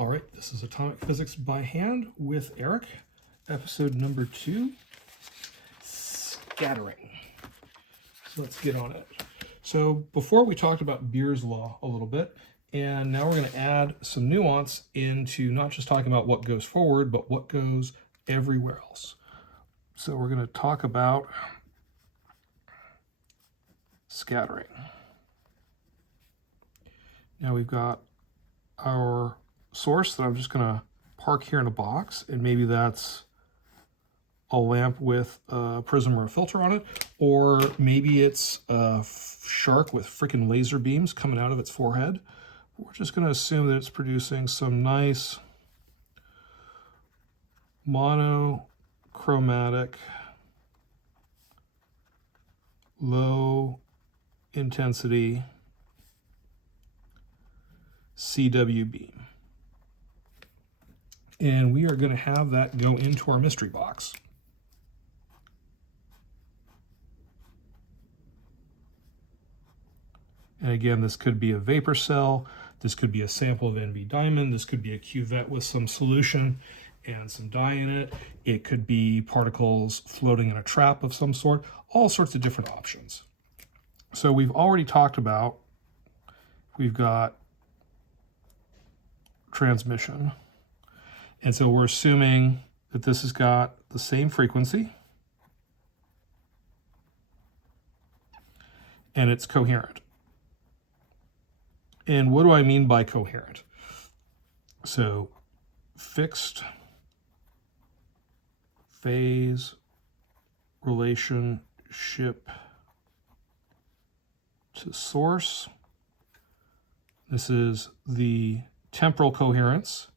All right, this is Atomic Physics by Hand with Eric, episode number 2, scattering. So let's get on it. So before we talked about Beer's law a little bit, and now we're going to add some nuance into not just talking about what goes forward, but what goes everywhere else. So we're going to talk about scattering. Now we've got our source that I'm just going to park here in a box, and maybe that's a lamp with a prism or a filter on it, or maybe it's a shark with freaking laser beams coming out of its forehead. We're just going to assume that it's producing some nice monochromatic, low intensity CW beam. And we are going to have that go into our mystery box. And again, this could be a vapor cell, this could be a sample of NV diamond, this could be a cuvette with some solution and some dye in it. It could be particles floating in a trap of some sort, all sorts of different options. So we've already talked about, we've got transmission. And so we're assuming that this has got the same frequency and it's coherent. And what do I mean by coherent? So fixed phase relationship to source. This is the temporal coherence,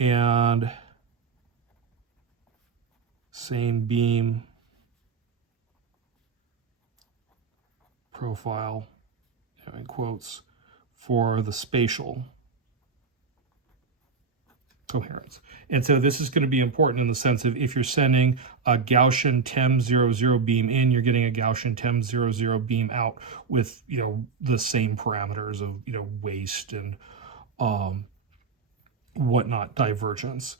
and same beam profile, in quotes, for the spatial coherence. And so this is going to be important in the sense of if you're sending a Gaussian TEM 00 beam in, you're getting a Gaussian TEM 00 beam out with, the same parameters of, waste and whatnot, divergence,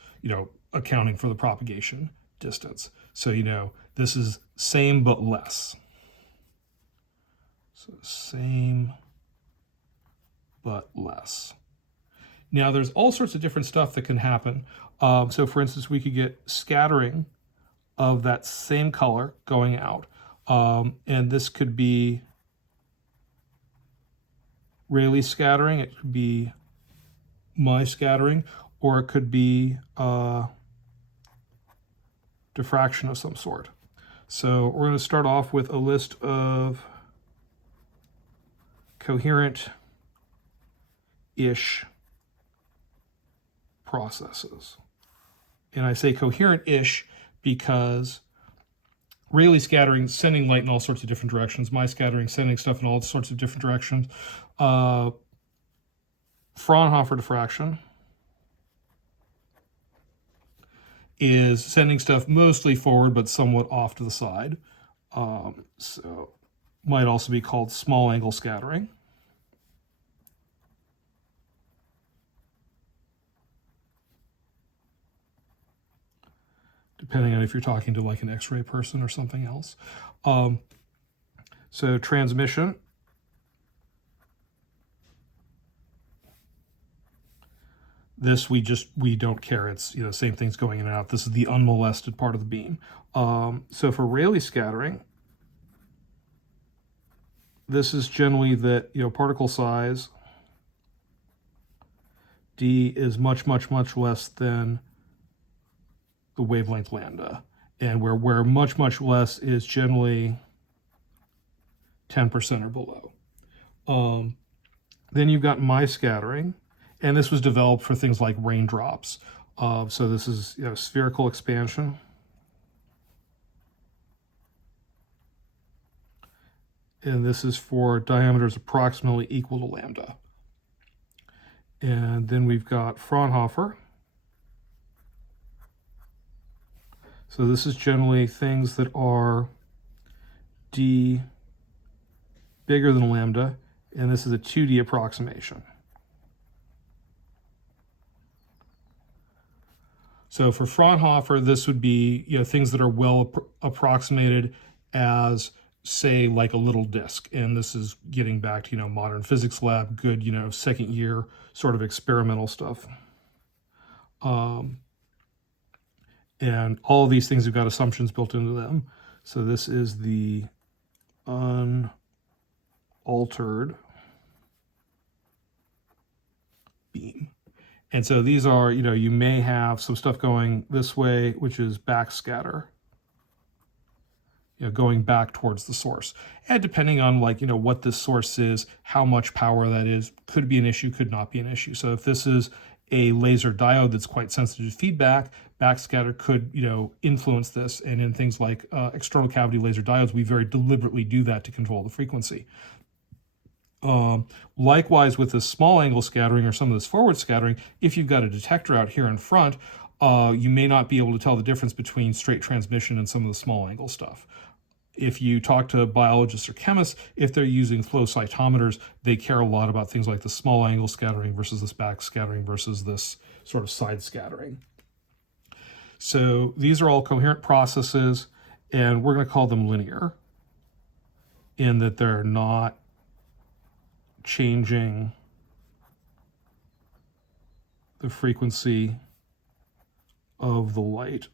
accounting for the propagation distance. So, this is same but less. So same but less. Now, there's all sorts of different stuff that can happen. So, for instance, we could get scattering of that same color going out. And this could be Rayleigh scattering. It could be my scattering, or it could be diffraction of some sort. So we're going to start off with a list of coherent-ish processes. And I say coherent-ish because Rayleigh scattering, sending light in all sorts of different directions. My scattering, sending stuff in all sorts of different directions. Fraunhofer diffraction is sending stuff mostly forward but somewhat off to the side. So might also be called small angle scattering. Depending on if you're talking to like an X-ray person or something else. So transmission. This we don't care. It's same thing's going in and out. This is the unmolested part of the beam. So for Rayleigh scattering, this is generally that particle size d is much less than the wavelength lambda, and where much less is generally 10% or below. Then you've got my scattering. And this was developed for things like raindrops. So this is spherical expansion. And this is for diameters approximately equal to lambda. And then we've got Fraunhofer. So this is generally things that are d bigger than lambda, and this is a 2D approximation. So for Fraunhofer, this would be, things that are well approximated as, say, like a little disk. And this is getting back to, modern physics lab, good, second year sort of experimental stuff. And all of these things have got assumptions built into them. So this is the unaltered beam. And so these are, you may have some stuff going this way, which is backscatter, going back towards the source. And depending on what this source is, how much power that is, could be an issue, could not be an issue. So if this is a laser diode that's quite sensitive to feedback, backscatter could, influence this. And in things like external cavity laser diodes, we very deliberately do that to control the frequency. Likewise, with this small angle scattering or some of this forward scattering, if you've got a detector out here in front, you may not be able to tell the difference between straight transmission and some of the small angle stuff. If you talk to biologists or chemists, if they're using flow cytometers, they care a lot about things like the small angle scattering versus this back scattering versus this sort of side scattering. So these are all coherent processes, and we're going to call them linear in that they're not changing the frequency of the light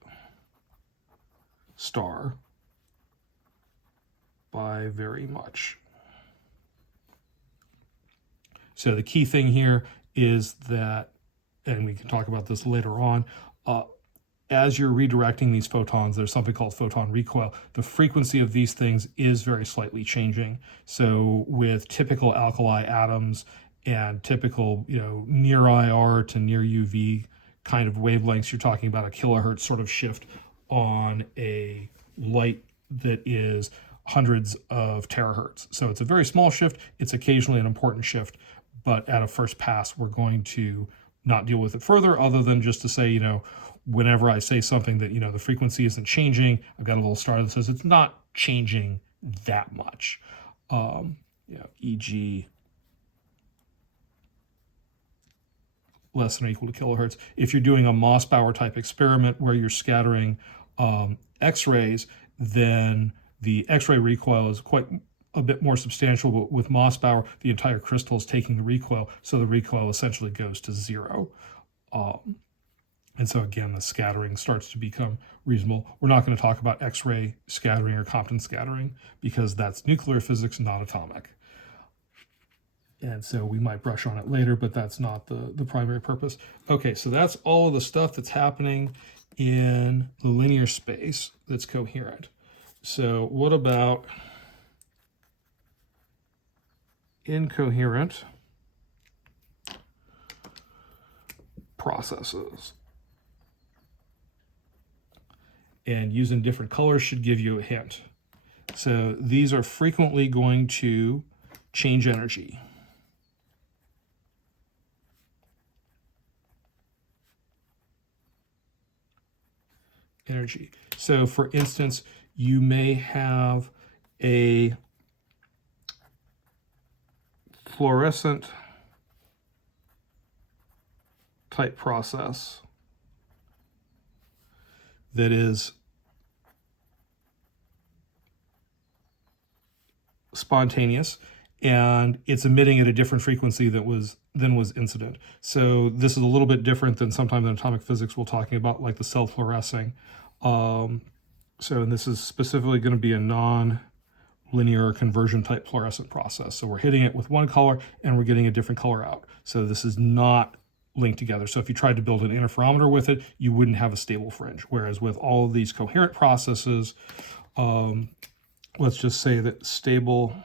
star by very much. So the key thing here is that, and we can talk about this later on, as you're redirecting these photons, there's something called photon recoil. The frequency of these things is very slightly changing. So with typical alkali atoms and typical, near IR to near UV kind of wavelengths, you're talking about a kilohertz sort of shift on a light that is hundreds of terahertz. So it's a very small shift. It's occasionally an important shift, but at a first pass, we're going to not deal with it further other than just to say, whenever I say something that, the frequency isn't changing, I've got a little star that says it's not changing that much. E.g. less than or equal to kilohertz. If you're doing a Mossbauer type experiment where you're scattering X-rays, then the X-ray recoil is quite a bit more substantial, but with Mossbauer, the entire crystal is taking the recoil, so the recoil essentially goes to zero. And so again, the scattering starts to become reasonable. We're not going to talk about X-ray scattering or Compton scattering because that's nuclear physics, not atomic. And so we might brush on it later, but that's not the primary purpose. Okay, so that's all of the stuff that's happening in the linear space that's coherent. So what about incoherent processes? And using different colors should give you a hint. So these are frequently going to change energy. So for instance, you may have a fluorescent type process that is spontaneous and it's emitting at a different frequency than was incident. So this is a little bit different than sometimes in atomic physics we're talking about, like the cell fluorescing. And this is specifically going to be a non-linear conversion type fluorescent process. So we're hitting it with one color and we're getting a different color out. So this is not linked together. So if you tried to build an interferometer with it, you wouldn't have a stable fringe. Whereas with all of these coherent processes, let's just say that stable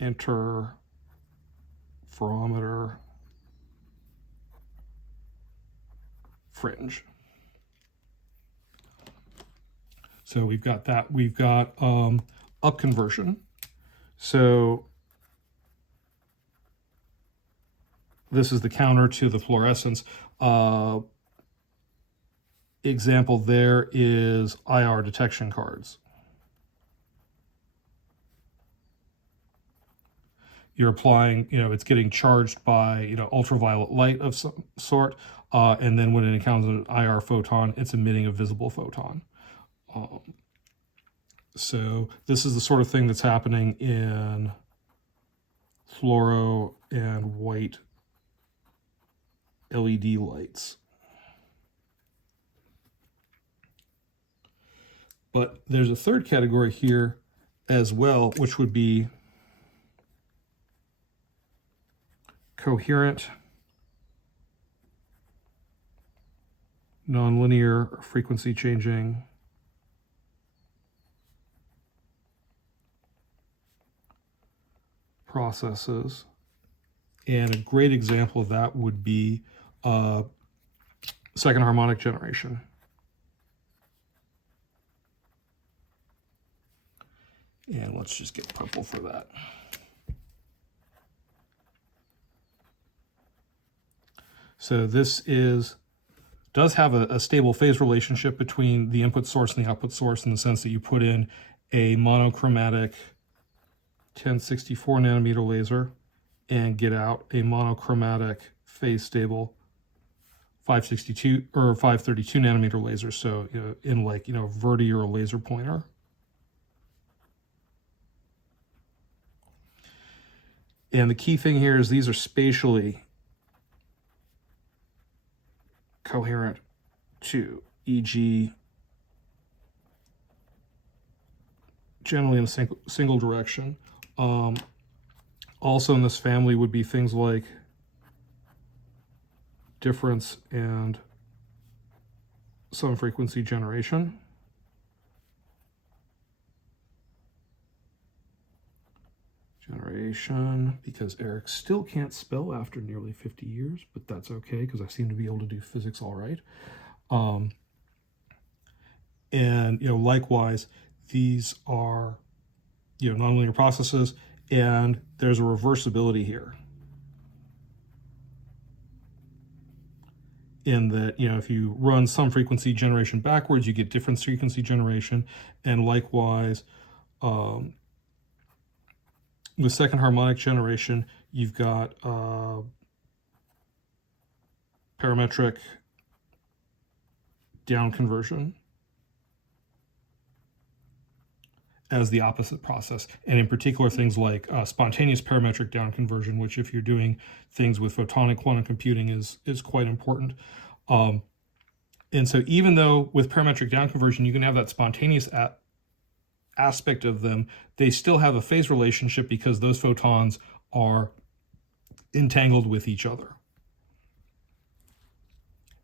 interferometer fringe. So we've got that. We've got up conversion. So this is the counter to the fluorescence. Example there is IR detection cards. you're applying, it's getting charged by, ultraviolet light of some sort, and then when it encounters an IR photon, it's emitting a visible photon. So this is the sort of thing that's happening in fluoro and white LED lights. But there's a third category here as well, which would be coherent, nonlinear, or frequency changing processes. And a great example of that would be second harmonic generation. And let's just get purple for that. So this does have a stable phase relationship between the input source and the output source, in the sense that you put in a monochromatic 1064 nanometer laser and get out a monochromatic phase stable 562 or 532 nanometer laser. So in like Verdi or a laser pointer. And the key thing here is these are spatially coherent too, e.g. generally in a single direction. Also in this family would be things like difference and some frequency generation. Because Eric still can't spell after nearly 50 years, but that's okay because I seem to be able to do physics all right. And likewise, these are nonlinear processes, and there's a reversibility here. In that, if you run some frequency generation backwards, you get different frequency generation, and likewise, with second harmonic generation, you've got parametric down conversion as the opposite process. And in particular, things like spontaneous parametric down conversion, which if you're doing things with photonic quantum computing is quite important. And so even though with parametric down conversion, you can have that spontaneous aspect of them, they still have a phase relationship because those photons are entangled with each other.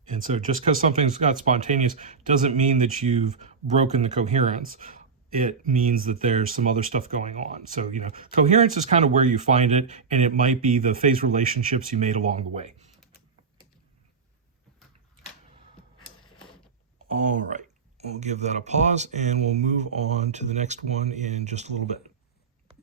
And so just because something's got spontaneous doesn't mean that you've broken the coherence. It means that there's some other stuff going on. So, coherence is kind of where you find it, and it might be the phase relationships you made along the way. All right. We'll give that a pause, and we'll move on to the next one in just a little bit.